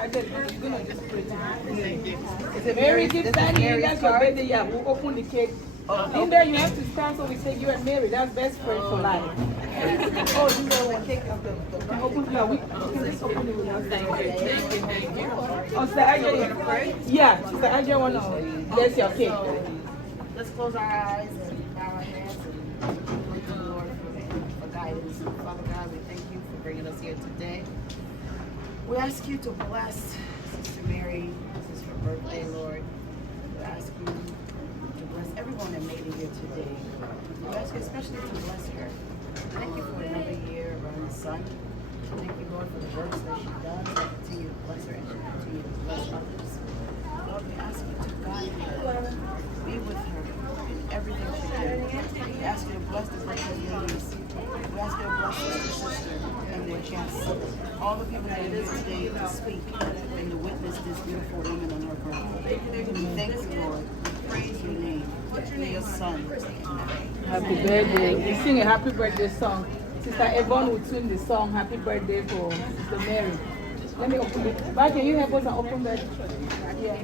I did. You're gonna just put it down. It's a very good Fanny. That's your birthday. Yeah, we'll open the cake. In there, you have to stand so we say you and Mary. That's best friend for life. Oh, you know what? Take open. Yeah, we can just open it with us. Thank you. Oh, Sister Aja. Yeah, Sister Aja wanna bless your cake. Let's close our eyes and bow our heads and thank the Lord for guidance. Father God, we thank you for bringing us here today. We ask you to bless Sister Mary. This is her birthday, Lord. We ask you to bless everyone that made it here today. We ask you especially to bless her. Thank you for another year around the sun. Thank you, Lord, for the works that she does. Continue to bless her and she continue to bless others. Lord, we ask you to guide her, be with her in everything she does. We ask you to bless the Virtous ladies. We ask you to bless sister and their chance. All the people that are here today to speak and to witness this beautiful woman on her birthday. We thank you, Lord. We praise your name. What's your name? Your son. Happy birthday. We sing a happy birthday song. Sister Yvonne will sing the song Happy Birthday for Sister Mary. Let me open it. But can you help us and open that? Yeah.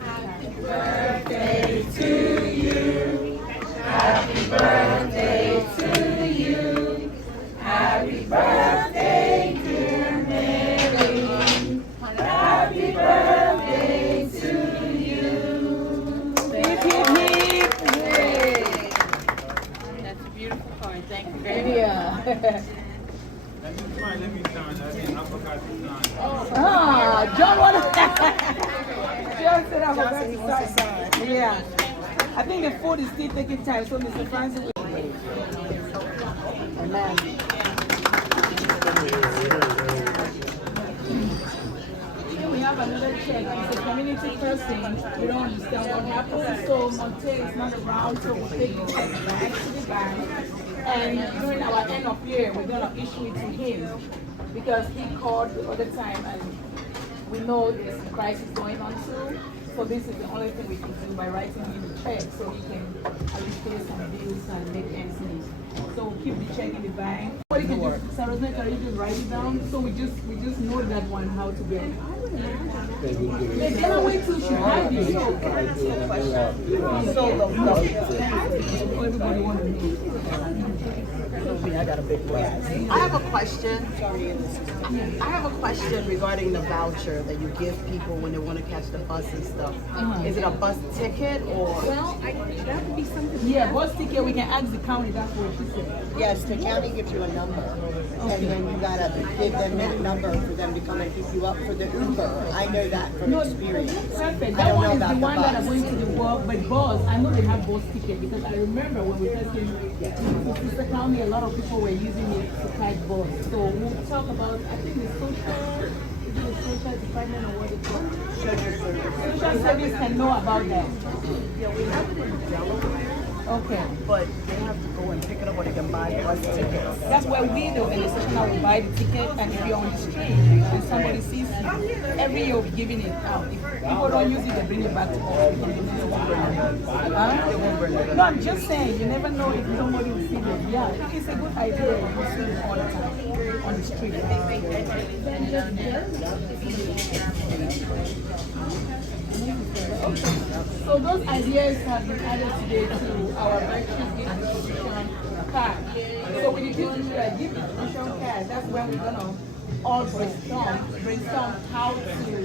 Happy birthday to you. Happy birthday to you. Happy birthday, dear Mary. Happy birthday to you. Hip, hip, hip. Yay. That's a beautiful card. Thank you very much. Yeah. Let me sign. I forgot to sign. Ah, John wanted. John said I forgot to sign. Yeah. I think the food is still taking time, so Mr. Francis will. Amen. Here we have another check. It's a community person. We don't understand what happened, so Monte is not around, so we'll take the check back to the bank. And during our end of year, we're going to issue it to him because he called the other time and we know there's a crisis going on too. So this is the only thing we can do by writing him a check so he can at least pay some bills and make ends meet. So we'll keep the check in the bank. What you can do, Sarah, can you just write it down? So we just know that one how to get it. The other way too should have it. Everybody wants to know. I got a big question. I have a question regarding the voucher that you give people when they want to catch the bus and stuff. Is it a bus ticket or? Well, that would be something. Yeah, bus ticket. We can ask the county. That's what she said. Yes, the county gives you a number, and then you gotta give them that number for them to come and pick you up for the Uber. I know that from experience. Perfect. I That don't one know is the about the one that are bus. going to the work, but bus, I know they have bus ticket because I remember when we first came to Sister County, a lot of people were using it to catch bus. So we'll talk about, I think the social department or what it's called? Social service can know about that. Yeah, we have it in Delaware, Okay. but they have to go and pick it up or they can buy bus tickets. That's where we, the organization, that will buy the ticket, and if you're on the street and somebody sees you, every year we'll be giving it out. If people don't use it, they bring it back to us. Huh? No, I'm just saying, you never know if somebody will see it. Yeah, it's a good idea. You see it all the time on the street. So those ideas have been added today to our Virtous gift distribution card. So when you give gift distribution card, that's when we're gonna all brainstorm how to do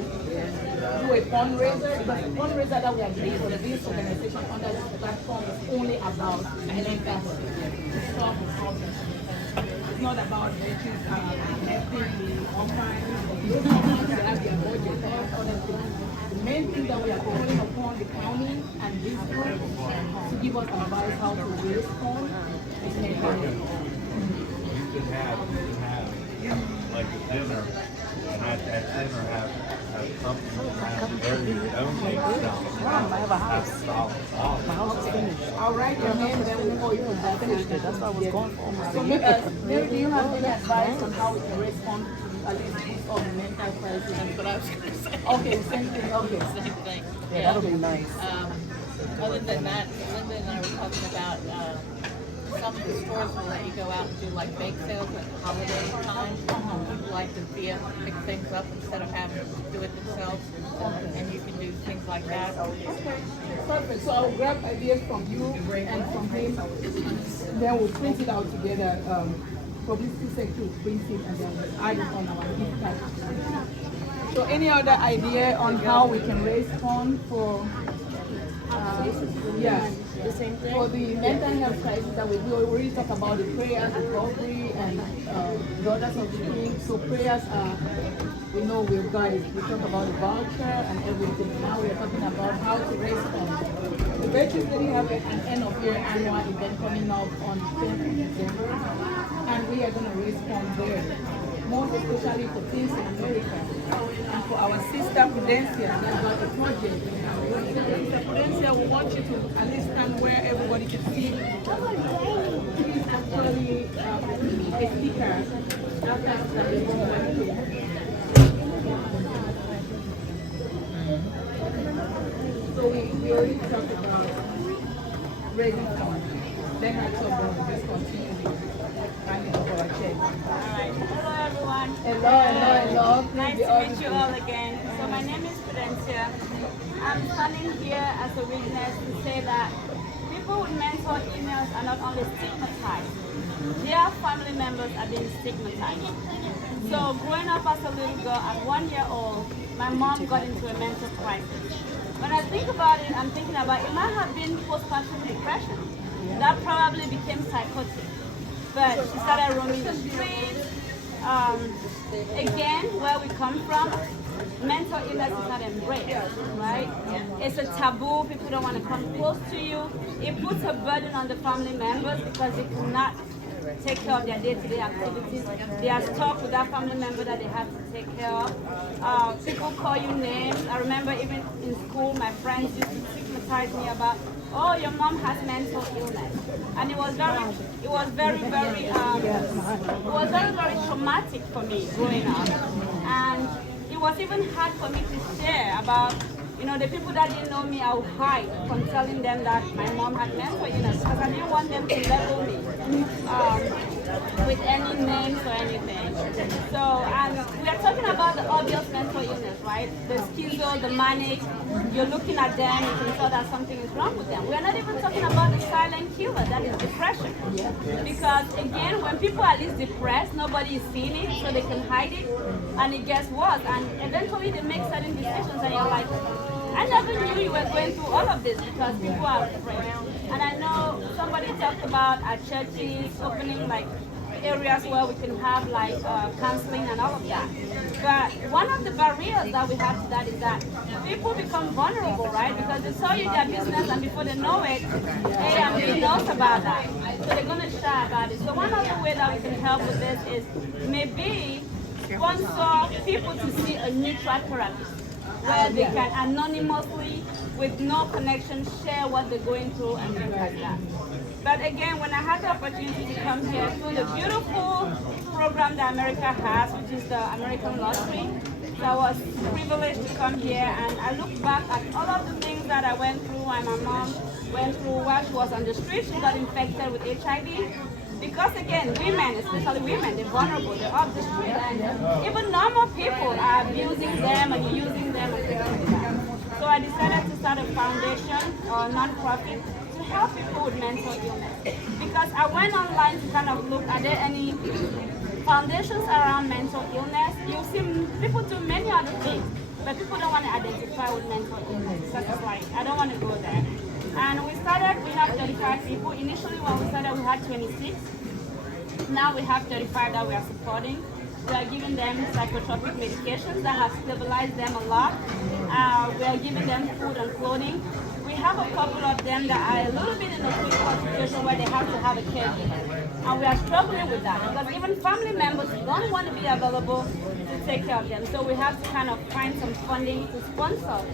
a fundraiser. Because the fundraiser that we are doing for this organization under this platform is only about mental health. To solve the problem. It's not about Virtous helping the orphans, they have their budget, all other things. The main thing that we are calling upon the county and this group to give us advice how to raise funds is mental health. You can have like a dinner, and at that dinner have something where you donate something. I have a house. My house is finished. I'll write your name and then we'll call you for that. Finished it. That's why I was going for almost So a year. Mary, do you have any advice on how we can raise funds to at least boost all the mental crisis? That's what I was going to say. Okay, same thing. Okay. Same thing. Yeah, that'll be nice. Other than that, Linda and I were talking about some of the stores will let you go out and do like bake sales at holiday time. People like to pick things up instead of having to do it themselves. And you can do things like that. Okay, perfect. So I'll grab ideas from you and from him. Then we'll print it out together. Publicity sector will print it and then we'll add it on our gift card. So any other idea on how we can raise funds for yeah, The same thing? for the mental health crisis that we already talk about the prayers, recovery, and the other sort of things. So prayers are, we know we've got it. We talk about the voucher and everything. Now we're talking about how to raise funds. The Virtous really have an end of year annual event coming up on 10th of December, and we are going to raise funds there. Most especially for things in America and for our sister Prudencia, they've got a project. Sister Prudencia, we want you to at least stand where everybody can see. She's actually a speaker. So we already talked about raising funds. Then I told them to just continue finding of our check. Alright, hello everyone. Hello. Nice to meet you all again. So my name is Prudencia. I'm standing here as a witness to say that people with mental illness are not only stigmatized, their family members are being stigmatized. So growing up as a little girl at 1 year old, my mom got into a mental crisis. When I think about it, I'm thinking about it might have been postpartum depression. That probably became psychotic. But she started roaming the streets. Again, where we come from, mental illness is not embraced, right? It's a taboo. People don't want to come close to you. It puts a burden on the family members because they cannot take care of their day-to-day activities. They are stuck with that family member that they have to take care of. People call you names. I remember even in school, my friends used to stigmatize me about, oh, your mom has mental illness, and it was very traumatic for me growing up, and it was even hard for me to share about, the people that didn't know me. I would hide from telling them that my mom had mental illness because I didn't want them to label me with any names or anything. So, and we are talking about the obvious mental illness, right? The schizo, the manic. You're looking at them, you can tell that something is wrong with them. We are not even talking about the silent killer, that is depression. Because again, when people are least depressed, nobody is seeing it, so they can hide it, and it gets worse. And eventually they make certain decisions, and you're like, I never knew you were going through all of this because people are afraid. And I know somebody talked about our churches opening like areas where we can have like counseling and all of that. But one of the barriers that we have to that is that people become vulnerable, right? Because they tell you their business and before they know it, hey, I'm being knows about that. So they're going to shy about it. So one other way that we can help with this is maybe sponsor people to see a neutral therapist where they can anonymously, with no connection, share what they're going through and things like that. But again, when I had the opportunity to come here through the beautiful program that America has, which is the American Lottery, so I was privileged to come here, and I look back at all of the things that I went through and my mom went through while she was on the street. She got infected with HIV. Because again, women, especially women, they're vulnerable, they're off the street, and even normal people are abusing them and using them and things like that. So I decided to start a foundation or non-profit to help people with mental illness. Because I went online to kind of look, are there any foundations around mental illness? You'll see people do many other things, but people don't want to identify with mental illness. Because it's like, I don't want to go there. And we have 35 people. Initially when we started, we had 26. Now we have 35 that we are supporting. We are giving them psychotropic medications that have stabilized them a lot. We are giving them food and clothing. We have a couple of them that are a little bit in a critical situation where they have to have a caregiver. And we are struggling with that because even family members don't want to be available to take care of them. So we have to kind of find some funding to sponsor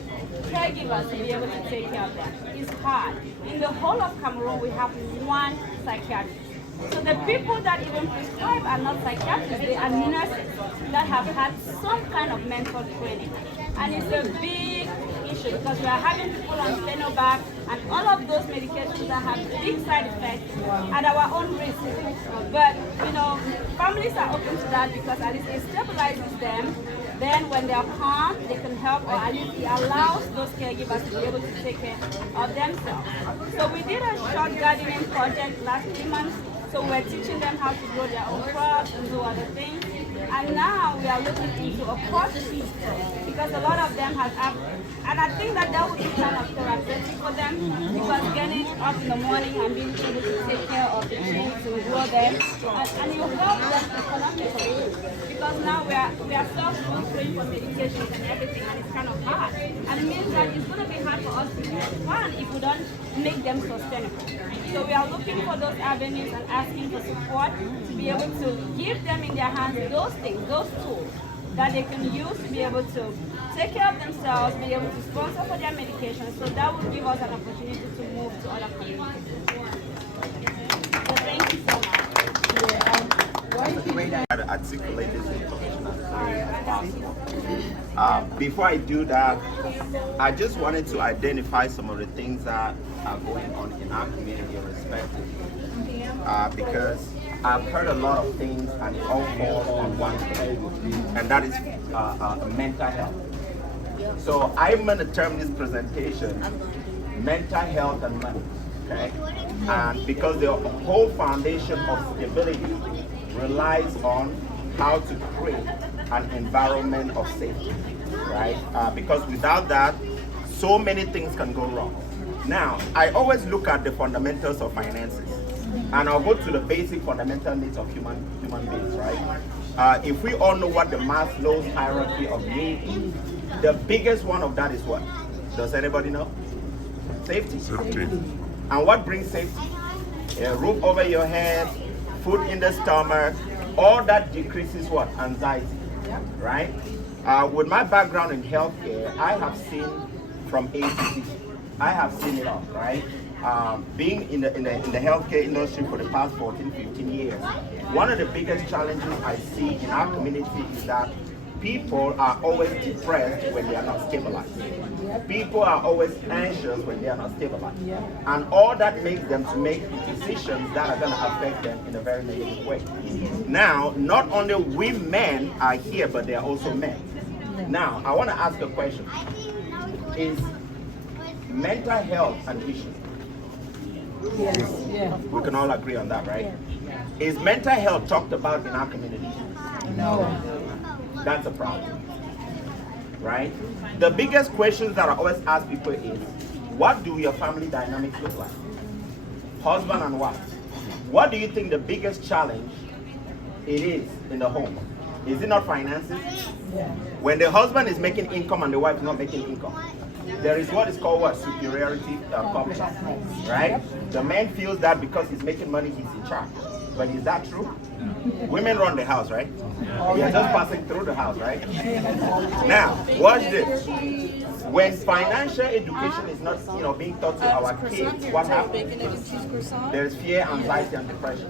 caregivers to be able to take care of them. It's hard. In the whole of Cameroon, we have one psychiatrist. So the people that even prescribe are not psychiatrists, they are nurses that have had some kind of mental training. And it's a big issue because we are having people on Stenobac and all of those medications that have big side effects at our own risk. But you know, families are open to that because at least it stabilizes them. Then when they are calm, they can help, or at least it allows those caregivers to be able to take care of themselves. So we did a short gardening project last 3 months. So we're teaching them how to grow their own crops and do other things. And now we are looking into a course because a lot of them have, and I think that would be kind of therapeutic for them because getting up in the morning and being able to take care of the trees and grow them, and you help them economically because now we are self-sponsoring for medications and everything, and it's kind of hard. And it means that it's going to be hard for us to have fun if we don't make them sustainable. So we are looking for those avenues and asking for support to be able to give them in their hands those things, those tools that they can use to be able to take care of themselves, be able to sponsor for their medication. So that will give us an opportunity to move to other communities. So thank you so much. Try to articulate this information as clearly as possible. Before I do that, I just wanted to identify some of the things that are going on in our community irrespectively. Because I've heard a lot of things and it all falls on one thing, and that is mental health. So I'm going to term this presentation mental health and money, okay? And because the whole foundation of stability relies on how to create an environment of safety, right? Because without that, so many things can go wrong. Now, I always look at the fundamentals of finances, and I'll go to the basic fundamental needs of human beings, right? If we all know what the Maslow's hierarchy of needs is, the biggest one of that is what? Does anybody know? Safety. And what brings safety? A roof over your head, food in the stomach, all that decreases what? Anxiety, right? With my background in healthcare, I have seen from A to Z. I have seen it all, right? Being in the healthcare industry for the past 14, 15 years, one of the biggest challenges I see in our community is that people are always depressed when they are not stabilized. People are always anxious when they are not stabilized. And all that makes them to make decisions that are going to affect them in a very negative way. Now, not only we men are here, but they are also men. Now, I want to ask a question. Is mental health an issue? Yes. We can all agree on that, right? Is mental health talked about in our community? No. That's a problem, right? The biggest questions that I always ask people is, what do your family dynamics look like? Husband and wife. What do you think the biggest challenge it is in the home? Is it not finances? When the husband is making income and the wife is not making income, there is what is called what? Superiority complex, right? The man feels that because he's making money, he's in charge. But is that true? Women run the house, right? We are just passing through the house, right? Now, watch this. When financial education is not, being taught to our kids, what happens? There's fear, anxiety, and depression.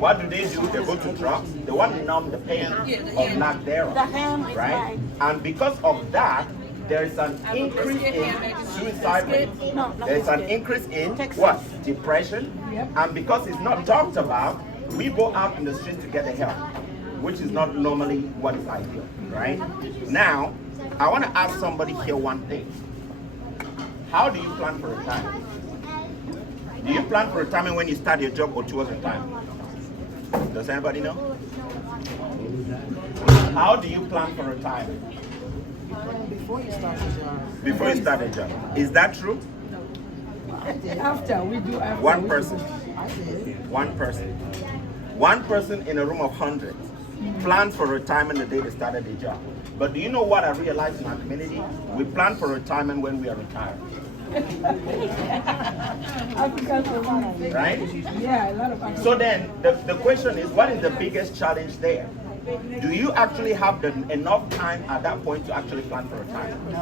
What do? They go to drugs. They want to numb the pain of lack thereof, right? And because of that, there's an increase in suicide rate. There's an increase in what? Depression. And because it's not talked about, we go out in the streets to get the help, which is not normally what is ideal, right? Now, I want to ask somebody here one thing. How do you plan for retirement? Do you plan for retirement when you start your job or towards retirement? Does anybody know? How do you plan for retirement? Before you start the job. Before you start a job. Is that true? After, we do after. One person. One person. One person in a room of hundreds planned for retirement the day they started their job. But do you know what I realized in our community? We plan for retirement when we are retired. Right? Yeah, a lot of Africans. So then, the question is, what is the biggest challenge there? Do you actually have enough time at that point to actually plan for retirement?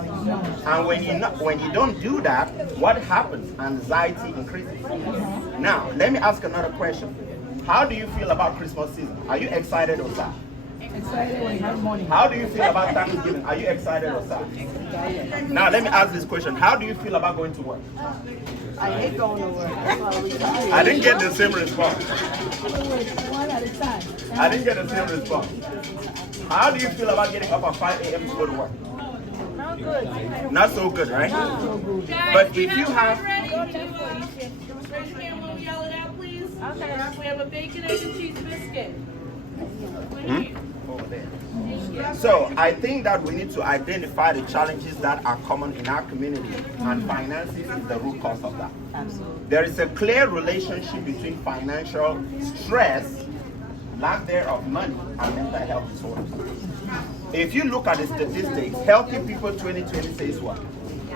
And when you don't do that, what happens? Anxiety increases. Now, let me ask another question. How do you feel about Christmas season? Are you excited or sad? Excited when you have money. How do you feel about Thanksgiving? Are you excited or sad? Now let me ask this question. How do you feel about going to work? I hate going to work. That's why I retire. I didn't get the same response. One at a time. I didn't get the same response. How do you feel about getting up at 5 a.m. to go to work? Not good. Not so good, right? But if you have... Raise your hand when we yell it out, please. Okay. We have a bacon, egg, and cheese biscuit. So I think that we need to identify the challenges that are common in our community, and finances is the root cause of that. Absolutely. There is a clear relationship between financial stress, lack thereof money, and mental health disorders. If you look at the statistics, Healthy People 2020 says what?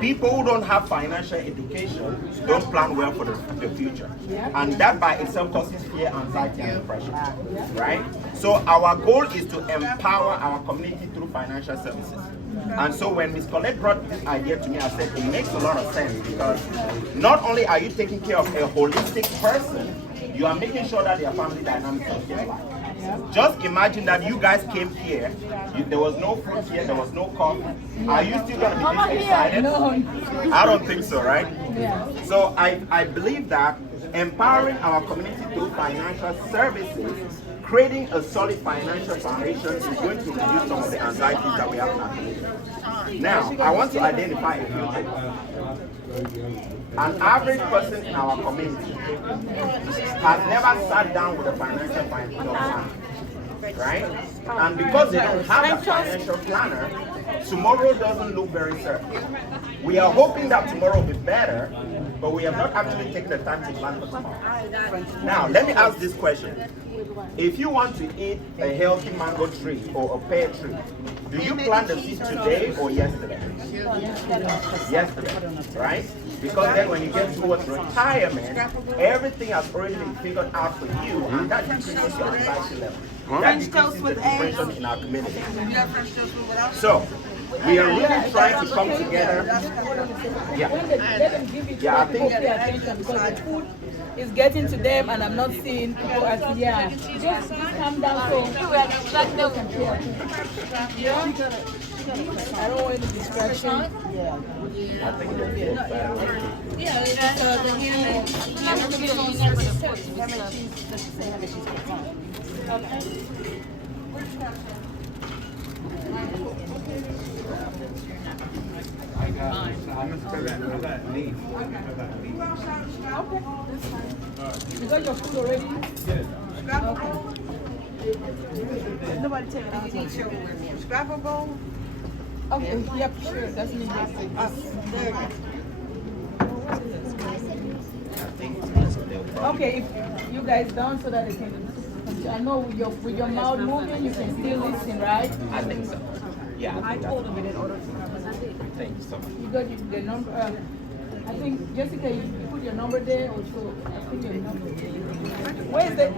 People who don't have financial education don't plan well for the future. And that by itself causes fear, anxiety, and depression. Right? So our goal is to empower our community through financial services. And so when Ms. Colette brought this idea to me, I said it makes a lot of sense, because not only are you taking care of a holistic person, you are making sure that their family dynamics are stabilized. Just imagine that you guys came here, there was no fruit here, there was no coffee. Are you still going to be this excited? No. I don't think so, right? Yeah. So I believe that empowering our community through financial services, creating a solid financial foundation is going to reduce some of the anxieties that we have in our community. Now, I want to identify a few things. An average person in our community has never sat down with a financial planner, right? And because they don't have a financial planner, tomorrow doesn't look very certain. We are hoping that tomorrow will be better, but we have not actually taken the time to plan for tomorrow. Now, let me ask this question. If you want to eat a healthy mango tree or a pear tree, do you plant the seed today or yesterday? Yesterday, right? Because then when you get towards retirement, everything has already been figured out for you, and that decreases your anxiety level. That decreases the depression in our community. So, we are really trying to come together. Yeah. Let them give it to Yeah, I people think- pay attention, because the food is getting to them, and I'm not seeing people as, just calm down so people can pay attention. Yeah? I don't want any distraction. I think it'll be You got your food already? Nobody take it out. Scrapper bowl? Okay, yep, sure, that's me. Okay, if you guys done so that they can, I know with your mouth moving, you can still listen, right? I think so. Yeah, I told him in order. Thank you so much. You got the number, I think, Jessica, you put your number there, or so, I put your number. Where is the,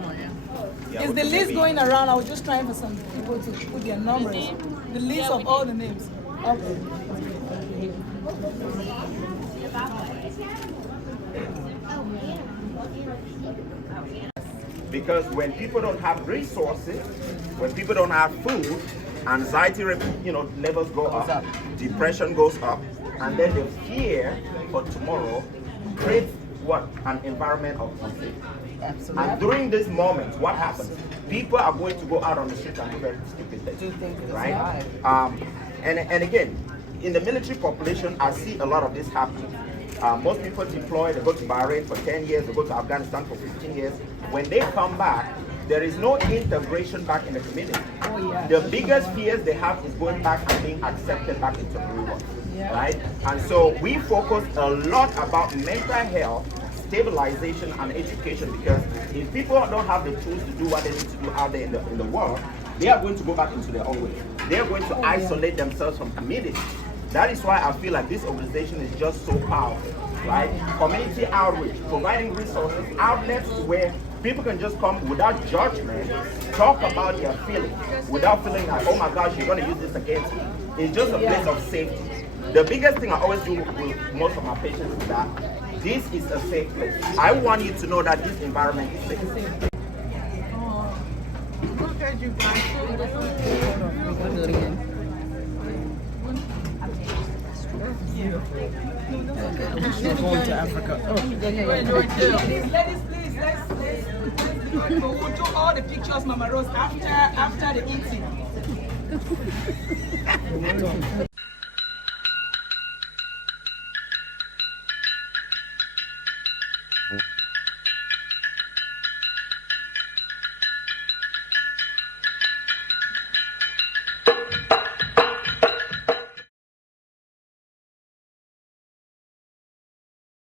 is the list going around? I was just trying for some people to put their numbers. The list of all the names. Okay. Because when people don't have resources, when people don't have food, anxiety levels go up, depression goes up, and then the fear for tomorrow creates what? An environment of uncertainty. Absolutely. And during this moment, what happens? People are going to go out on the street and do very stupid things, right? And again, in the military population, I see a lot of this happening. Most people deploy, they go to Bahrain for 10 years, they go to Afghanistan for 15 years. When they come back, there is no integration back in the community. The biggest fears they have is going back and being accepted back into the real world, right? And so we focus a lot about mental health, stabilization, and education, because if people don't have the tools to do what they need to do out there in the world, they are going to go back into their own way. They are going to isolate themselves from community. That is why I feel like this organization is just so powerful, right? Community outreach, providing resources, outlets where people can just come without judgment, talk about their feelings, without feeling like, oh my gosh, you're going to use this against me. It's just a place of safety. The biggest thing I always do with most of my patients is that this is a safe place. I want you to know that this environment is safe. said you guys. We're going to Africa. Ladies, please, let's we'll do all the pictures, Mama Rose, after the eating.